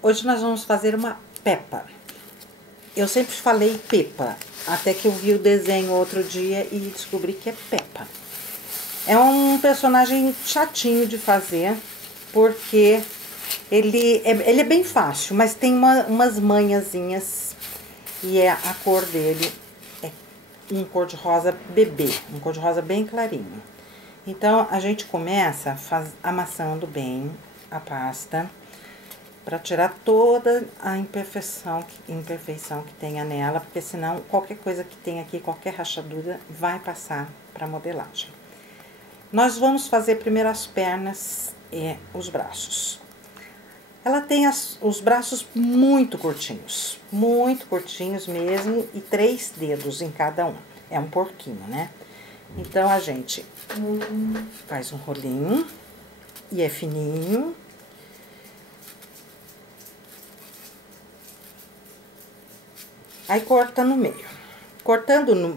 Hoje nós vamos fazer uma Peppa. Eu sempre falei Peppa, até que eu vi o desenho outro dia e descobri que é Peppa. É um personagem chatinho de fazer, porque ele é bem fácil, mas tem umas manhãzinhas, e a cor dele é um cor-de-rosa bebê, um cor-de-rosa bem clarinho. Então, a gente começa amassando bem a pasta, para tirar toda a imperfeição que tenha nela, porque senão qualquer coisa que tenha aqui, qualquer rachadura, vai passar para a modelagem. Nós vamos fazer primeiro as pernas e os braços. Ela tem os braços muito curtinhos mesmo, e 3 dedos em cada um. É um porquinho, né? Então, a gente faz um rolinho, e é fininho. Aí, corta no meio.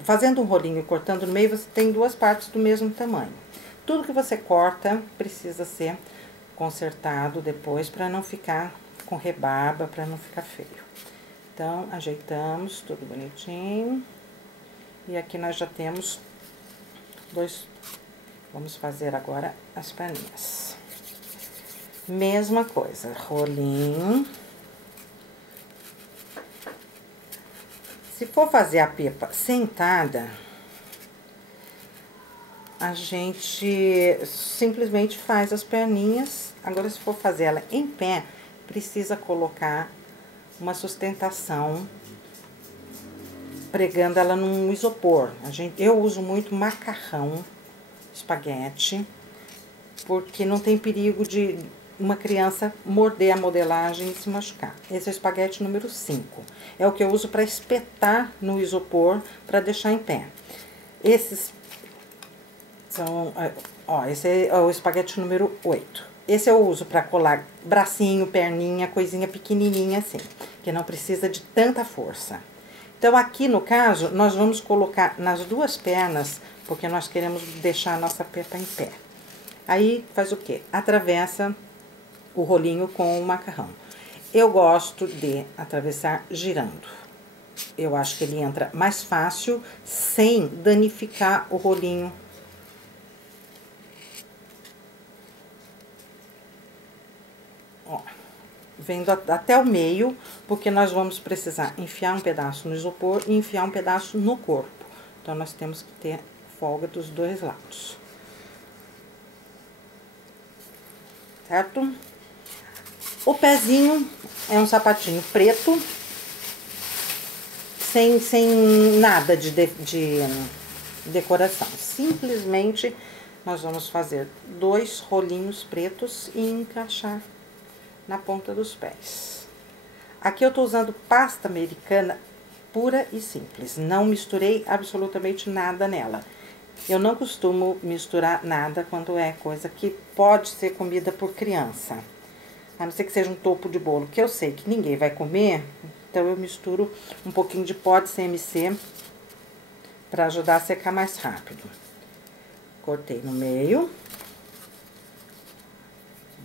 Fazendo um rolinho e cortando no meio, você tem 2 partes do mesmo tamanho. Tudo que você corta precisa ser consertado depois, para não ficar com rebarba, para não ficar feio. Então, ajeitamos tudo bonitinho. E aqui nós já temos 2. Vamos fazer agora as perninhas. Mesma coisa, rolinho. Se for fazer a Peppa sentada, a gente simplesmente faz as perninhas. Agora, se for fazer ela em pé, precisa colocar uma sustentação, pregando ela num isopor. Eu uso muito macarrão, espaguete, porque não tem perigo de uma criança morder a modelagem e se machucar. Esse é o espaguete número 5. É o que eu uso para espetar no isopor, para deixar em pé. Esses são... Ó, esse é o espaguete número 8. Esse eu uso para colar bracinho, perninha, coisinha pequenininha assim, que não precisa de tanta força. Então, aqui no caso, nós vamos colocar nas 2 pernas, porque nós queremos deixar a nossa Peppa em pé. Aí, faz o quê? Atravessa o rolinho com o macarrão. Eu gosto de atravessar girando. Eu acho que ele entra mais fácil, sem danificar o rolinho. Ó, vendo até o meio, porque nós vamos precisar enfiar um pedaço no isopor e enfiar um pedaço no corpo. Então, nós temos que ter folga dos 2 lados. Certo? O pezinho é um sapatinho preto, sem nada de decoração. Simplesmente, nós vamos fazer 2 rolinhos pretos e encaixar na ponta dos pés. Aqui eu tô usando pasta americana pura e simples. Não misturei absolutamente nada nela. Eu não costumo misturar nada quando é coisa que pode ser comida por criança. A não ser que seja um topo de bolo, que eu sei que ninguém vai comer, então eu misturo um pouquinho de pó de CMC para ajudar a secar mais rápido. Cortei no meio.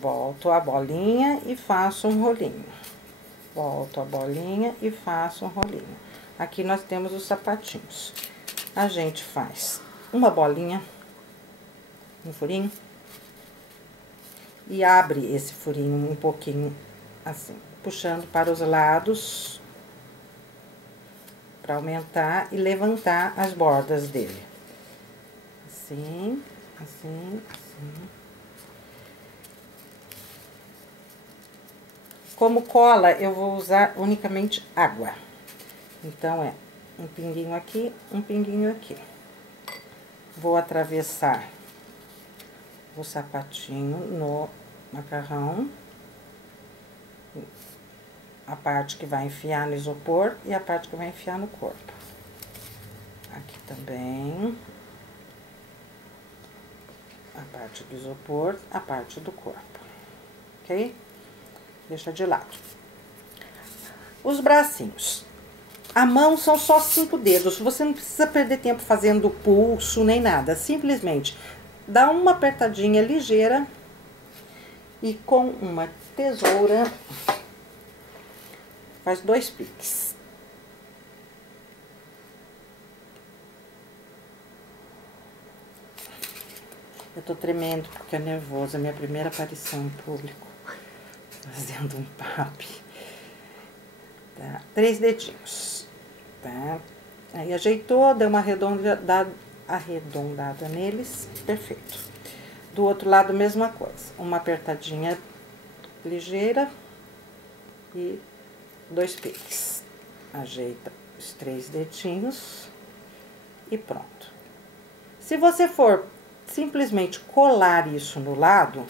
Volto a bolinha e faço um rolinho. Volto a bolinha e faço um rolinho. Aqui nós temos os sapatinhos. A gente faz uma bolinha, um furinho, e abre esse furinho um pouquinho assim, puxando para os lados, para aumentar e levantar as bordas dele. Assim, assim, assim. Como cola, eu vou usar unicamente água. Então, é um pinguinho aqui, um pinguinho aqui. Vou atravessar o sapatinho no macarrão, a parte que vai enfiar no isopor e a parte que vai enfiar no corpo. Aqui também, a parte do isopor, a parte do corpo, ok? Deixa de lado. Os bracinhos. A mão são só 5 dedos, você não precisa perder tempo fazendo pulso nem nada, simplesmente dá uma apertadinha ligeira e com uma tesoura, faz 2 piques. Eu tô tremendo porque é nervosa, minha primeira aparição em público, fazendo um papi. Tá? 3 dedinhos, tá? Aí ajeitou, deu uma arredondada neles, perfeito. Do outro lado, mesma coisa, uma apertadinha ligeira e 2 piques. Ajeita os 3 dedinhos e pronto. Se você for simplesmente colar isso no lado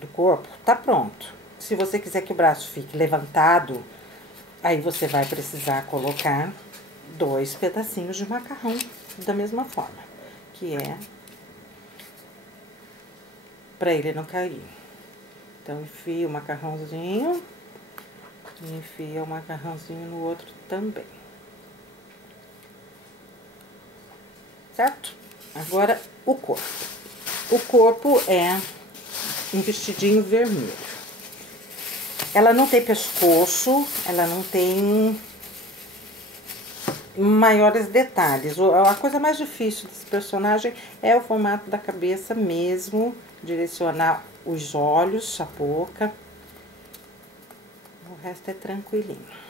do corpo, tá pronto. Se você quiser que o braço fique levantado, aí você vai precisar colocar 2 pedacinhos de macarrão da mesma forma, que é para ele não cair. Então, enfia o macarrãozinho e enfia o macarrãozinho no outro também. Certo? Agora, o corpo. O corpo é um vestidinho vermelho. Ela não tem pescoço, ela não tem maiores detalhes. A coisa mais difícil desse personagem é o formato da cabeça mesmo, direcionar os olhos, a boca. O resto é tranquilinho.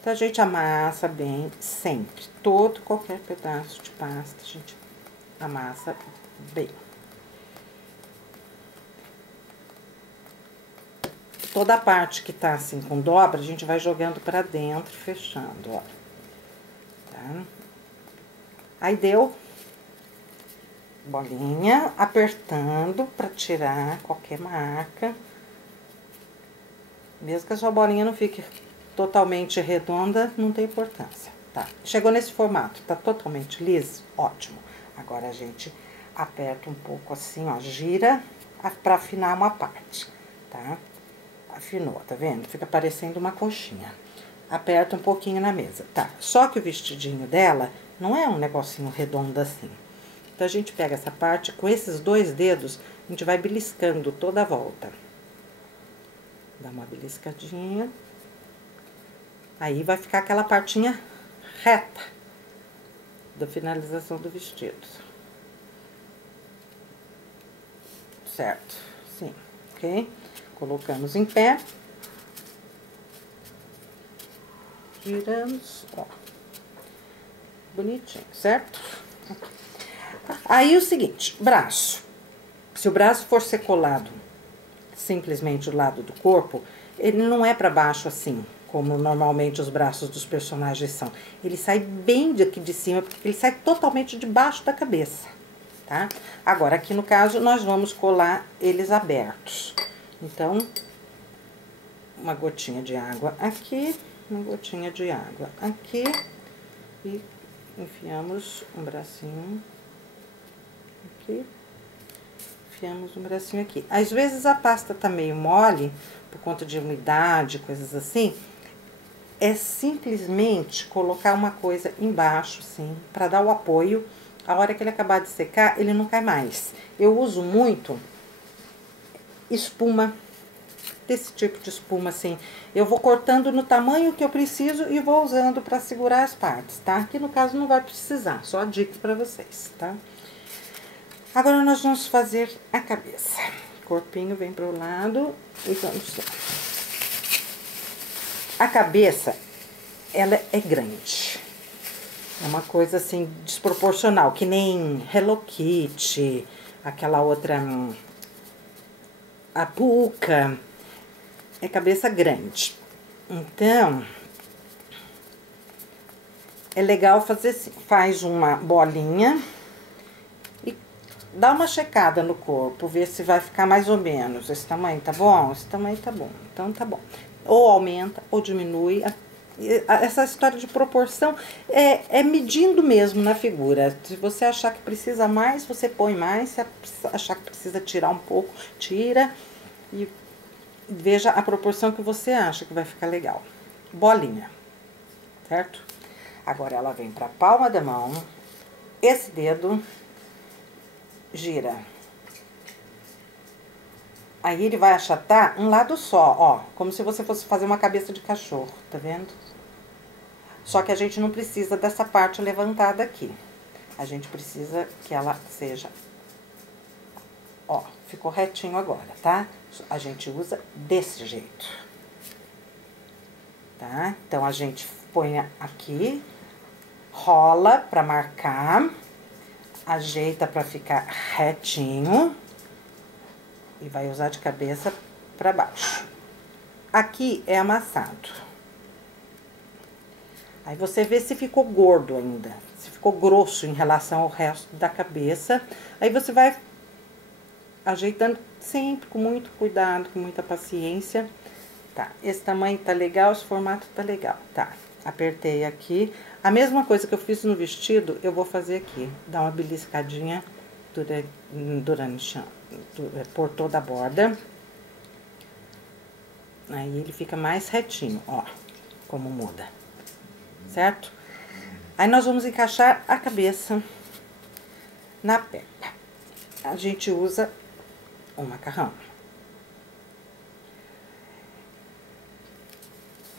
Então, a gente amassa bem sempre. Qualquer pedaço de pasta, a gente amassa bem. Toda a parte que tá assim com dobra, a gente vai jogando pra dentro, fechando, ó. Tá? Aí deu bolinha, apertando pra tirar qualquer marca. Mesmo que a sua bolinha não fique totalmente redonda, não tem importância, tá? Chegou nesse formato, tá totalmente liso? Ótimo. Agora, a gente aperta um pouco assim, ó, gira pra afinar uma parte, tá? Afinou, tá vendo? Fica parecendo uma coxinha. Aperta um pouquinho na mesa, tá? Só que o vestidinho dela não é um negocinho redondo assim. Então, a gente pega essa parte, com esses 2 dedos, a gente vai beliscando toda a volta. Dá uma beliscadinha. Aí, vai ficar aquela partinha reta da finalização do vestido. Certo? Sim, ok? Colocamos em pé. Giramos, ó. Bonitinho, certo? Okay. Aí, o seguinte, braço. Se o braço for ser colado simplesmente do lado do corpo, ele não é pra baixo assim, como normalmente os braços dos personagens são. Ele sai bem daqui de cima, porque ele sai totalmente debaixo da cabeça, tá? Agora, aqui no caso, nós vamos colar eles abertos. Então, uma gotinha de água aqui, uma gotinha de água aqui, e enfiamos um bracinho aqui, enfiamos um bracinho aqui. Às vezes a pasta tá meio mole, por conta de umidade, coisas assim, é simplesmente colocar uma coisa embaixo, assim, pra dar o apoio. A hora que ele acabar de secar, ele não cai mais. Eu uso muito espuma, desse tipo de espuma, assim. Eu vou cortando no tamanho que eu preciso e vou usando pra segurar as partes, tá? Aqui no caso não vai precisar, só a dica pra vocês, tá? Agora, nós vamos fazer a cabeça. O corpinho vem pro lado e vamos lá. A cabeça, ela é grande. É uma coisa, assim, desproporcional, que nem Hello Kitty, aquela outra, a Pucca, é cabeça grande. Então, é legal fazer assim, faz uma bolinha e dá uma checada no corpo, ver se vai ficar mais ou menos. Esse tamanho tá bom? Esse tamanho tá bom, então tá bom. Ou aumenta, ou diminui. Essa história de proporção é medindo mesmo na figura. Se você achar que precisa mais, você põe mais. Se achar que precisa tirar um pouco, tira. E veja a proporção que você acha que vai ficar legal. Bolinha, certo? Agora, ela vem pra palma da mão. Esse dedo gira. Aí ele vai achatar um lado só, ó, como se você fosse fazer uma cabeça de cachorro, tá vendo? Só que a gente não precisa dessa parte levantada aqui. A gente precisa que ela seja... Ó, ficou retinho agora, tá? A gente usa desse jeito. Tá? Então, a gente põe aqui, rola pra marcar, ajeita pra ficar retinho e vai usar de cabeça pra baixo. Aqui é amassado. Aí você vê se ficou gordo ainda, se ficou grosso em relação ao resto da cabeça. Aí você vai ajeitando sempre com muito cuidado, com muita paciência. Tá, esse tamanho tá legal, esse formato tá legal. Tá, apertei aqui. A mesma coisa que eu fiz no vestido, eu vou fazer aqui. Dar uma beliscadinha por toda a borda. Aí ele fica mais retinho, ó, como muda. Certo? Aí nós vamos encaixar a cabeça na pepa. A gente usa o macarrão.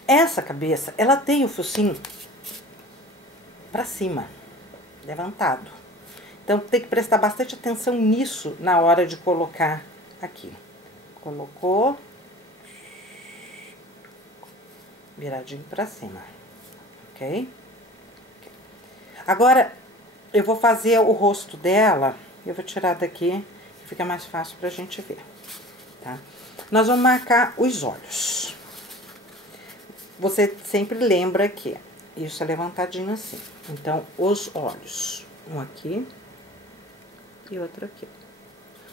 Essa cabeça, ela tem o focinho pra cima, levantado. Então, tem que prestar bastante atenção nisso na hora de colocar aqui. Colocou, viradinho pra cima, ok? Agora, eu vou fazer o rosto dela, eu vou tirar daqui, que fica mais fácil pra gente ver, tá? Nós vamos marcar os olhos. Você sempre lembra que isso é levantadinho assim. Então, os olhos, um aqui e outro aqui.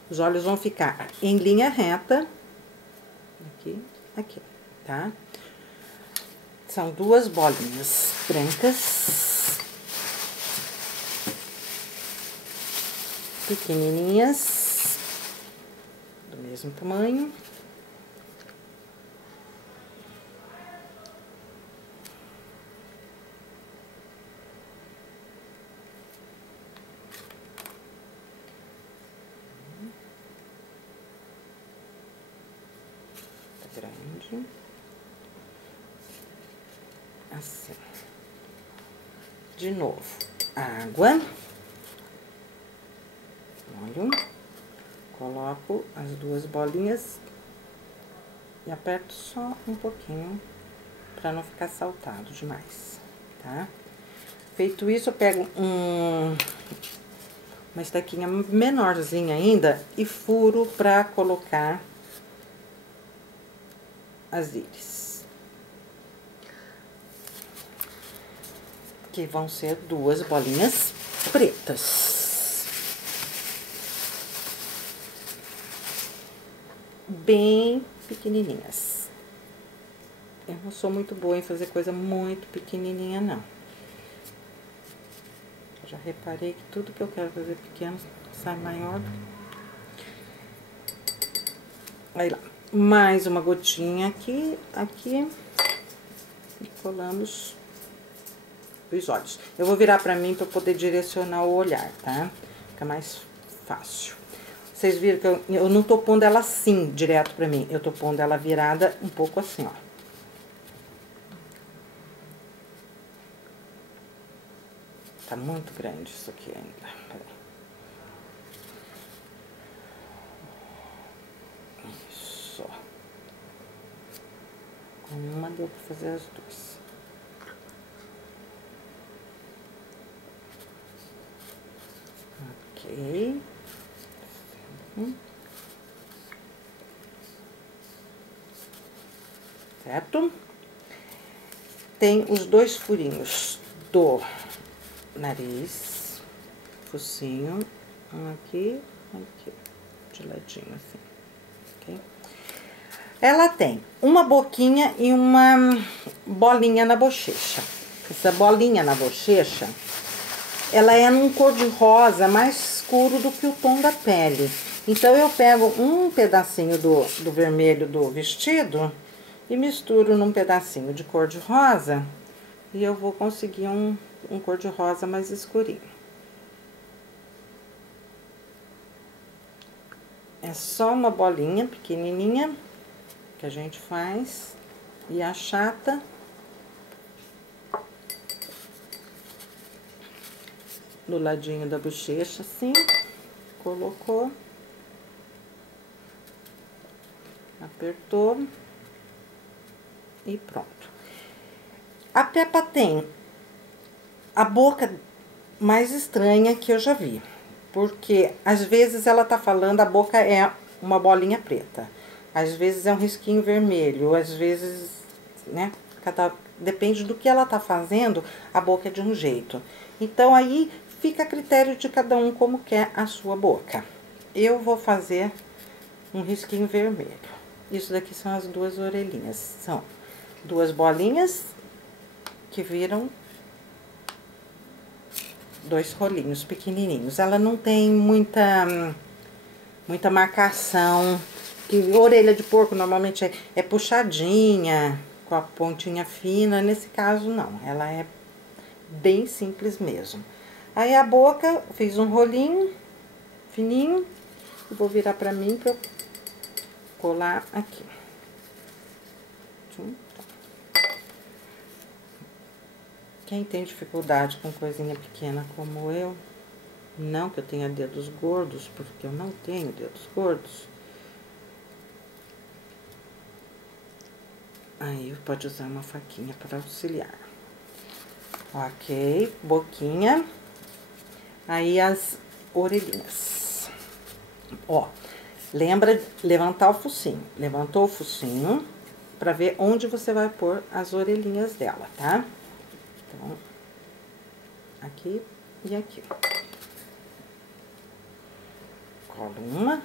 Os olhos vão ficar em linha reta, aqui, aqui, tá? São duas bolinhas brancas, pequenininhas, do mesmo tamanho. Grande, assim. De novo, água, molho, coloco as duas bolinhas e aperto só um pouquinho pra não ficar saltado demais, tá? Feito isso, eu pego uma estaquinha menorzinha ainda e furo pra colocar as íris. Que vão ser duas bolinhas pretas. Bem pequenininhas. Eu não sou muito boa em fazer coisa muito pequenininha, não. Já reparei que tudo que eu quero fazer pequeno sai maior. Aí lá. Mais uma gotinha aqui, aqui, e colamos os olhos. Eu vou virar pra mim pra poder direcionar o olhar, tá? Fica mais fácil. Vocês viram que eu não tô pondo ela assim, direto pra mim. Eu tô pondo ela virada um pouco assim, ó. Tá muito grande isso aqui ainda. Peraí. Isso. Com uma deu pra fazer as duas. Ok. Certo? Tem os dois furinhos do nariz, focinho, um aqui, aqui, de ladinho assim, ok? Ela tem uma boquinha e uma bolinha na bochecha. Essa bolinha na bochecha, ela é num cor de rosa mais escuro do que o tom da pele. Então, eu pego um pedacinho do vermelho do vestido e misturo num pedacinho de cor de rosa e eu vou conseguir um cor de rosa mais escurinho. É só uma bolinha pequenininha que a gente faz e achata. Do ladinho da bochecha, assim, colocou, apertou e pronto. A Peppa tem a boca mais estranha que eu já vi, porque às vezes ela tá falando, a boca é uma bolinha preta, às vezes é um risquinho vermelho, às vezes, né, depende do que ela tá fazendo, a boca é de um jeito. Então, aí fica a critério de cada um como quer a sua boca. Eu vou fazer um risquinho vermelho. Isso daqui são as duas orelhinhas. São duas bolinhas que viram dois rolinhos pequenininhos. Ela não tem muita marcação. Que orelha de porco normalmente é puxadinha, com a pontinha fina. Nesse caso, não. Ela é bem simples mesmo. Aí, a boca, fiz um rolinho fininho. E vou virar pra mim pra eu colar aqui. Quem tem dificuldade com coisinha pequena como eu, não que eu tenha dedos gordos, porque eu não tenho dedos gordos, aí pode usar uma faquinha para auxiliar. Ok, boquinha. Aí as orelhinhas. Ó, lembra de levantar o focinho. Levantou o focinho para ver onde você vai pôr as orelhinhas dela, tá? Então, aqui e aqui. Colo uma,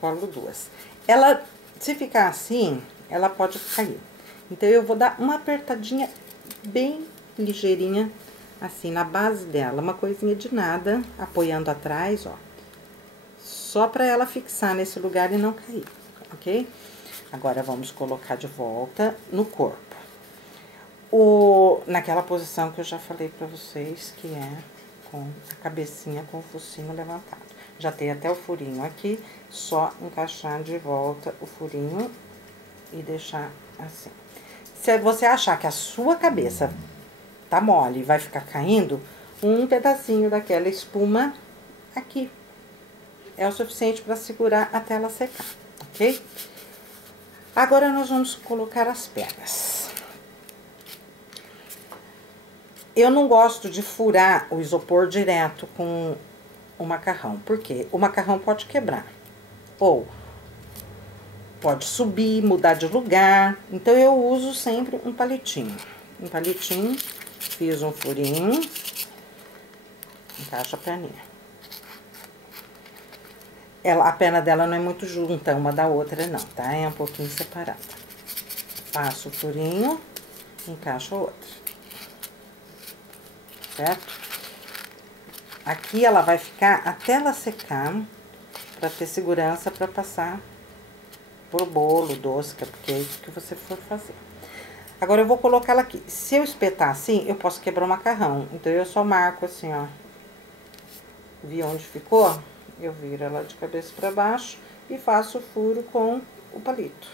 colo duas. Ela, se ficar assim, ela pode cair. Então, eu vou dar uma apertadinha bem ligeirinha, assim, na base dela. Uma coisinha de nada, apoiando atrás, ó. Só pra ela fixar nesse lugar e não cair, ok? Agora, vamos colocar de volta no corpo. Naquela posição que eu já falei pra vocês, que é com a cabecinha com o focinho levantado. Já tem até o furinho aqui, só encaixar de volta o furinho e deixar assim. Se você achar que a sua cabeça tá mole e vai ficar caindo, um pedacinho daquela espuma aqui é o suficiente para segurar até ela secar, ok? Agora, nós vamos colocar as pernas. Eu não gosto de furar o isopor direto com o macarrão, porque o macarrão pode quebrar, ou pode subir, mudar de lugar. Então, eu uso sempre um palitinho. Um palitinho, fiz um furinho, encaixa a perninha. A perna dela não é muito junta uma da outra, não, tá? É um pouquinho separada. Faço o furinho, encaixo a outra. Certo? Aqui ela vai ficar até ela secar, pra ter segurança pra passar pro bolo, doce, cupcake, que você for fazer. Agora, eu vou colocar ela aqui. Se eu espetar assim, eu posso quebrar o macarrão. Então, eu só marco assim, ó. Vi onde ficou? Eu viro ela de cabeça pra baixo e faço o furo com o palito.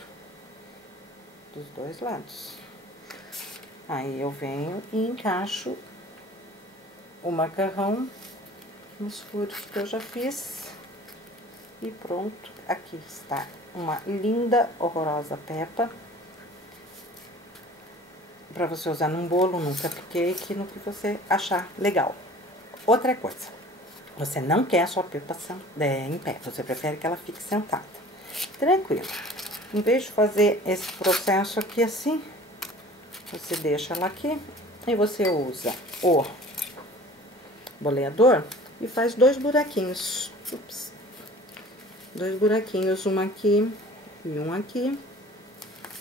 Dos dois lados. Aí, eu venho e encaixo o macarrão nos furos que eu já fiz. E pronto. Aqui está uma linda, horrorosa Peppa. Pra você usar num bolo, num cupcake, no que você achar legal. Outra coisa. Você não quer a sua Peppa em pé, você prefere que ela fique sentada. Tranquilo. Em vez de fazer esse processo aqui assim, você deixa ela aqui e você usa o boleador e faz dois buraquinhos. Ups. Dois buraquinhos, um aqui e um aqui.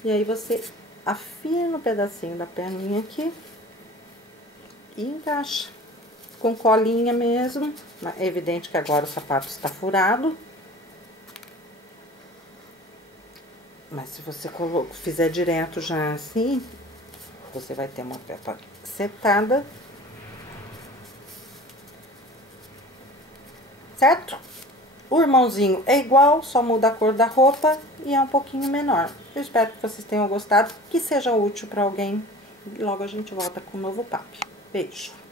E aí, você afina o pedacinho da perninha aqui e encaixa. Com colinha mesmo. É evidente que agora o sapato está furado. Mas se você fizer direto já assim, você vai ter uma Peppa setada. Certo? O irmãozinho é igual, só muda a cor da roupa e é um pouquinho menor. Eu espero que vocês tenham gostado, que seja útil para alguém. E logo a gente volta com um novo papo. Beijo!